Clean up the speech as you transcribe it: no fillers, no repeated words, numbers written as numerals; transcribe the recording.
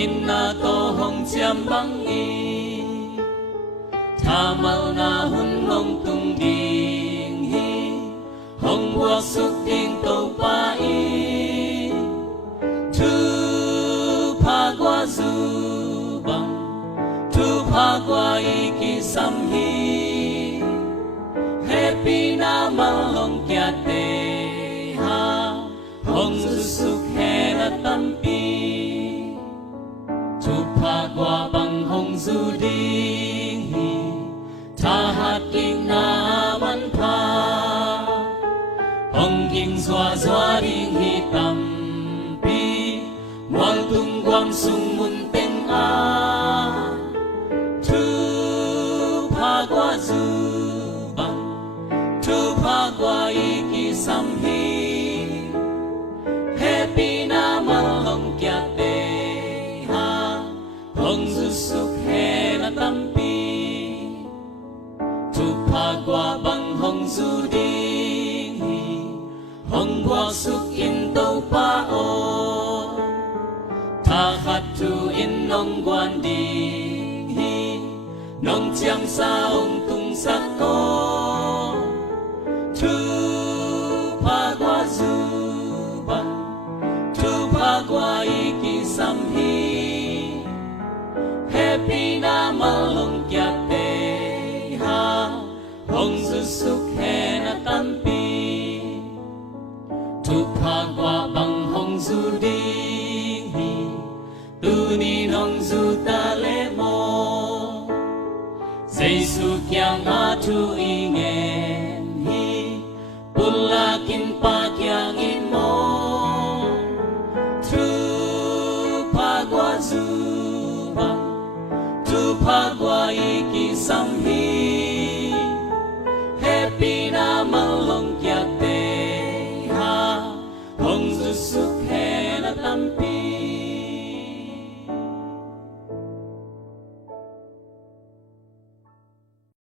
inna to hong chiam bang y tha mau na hun hong tung ding hi hong bua suk ding to pa y tu pa qua du bang tu pa qua y ki sam hi happy na mang long kya te ha hong su suk he na tam pi tu pa qua bang hong du ding hi tha hat ding na man pa hong ding zwa zwa ding hi tam pi wang tung quam sung mun teng a tu pa qua du bang tu pa qua y ki sam hi happy na mang long kya te ha hong su suk he na tam pi tu pa qua bang hong du ding hi hong bua suk in to pa o tha khat tu in nong quan ding hi nong chiang sa ong tung sak ko tu pa qua du bang tu pa qua y ki sam hi happy na malong kya te ha hong su suk he na tam pi tu pa qua bang hong du ding hi tu ni nong du ta le mo Giêsu kyang a tu i ngen hi pulakin pa kyang in mo tu pa qua du bang tu pa qua y ki sam hi happy na malong kya te ha hong su suk he na tam pi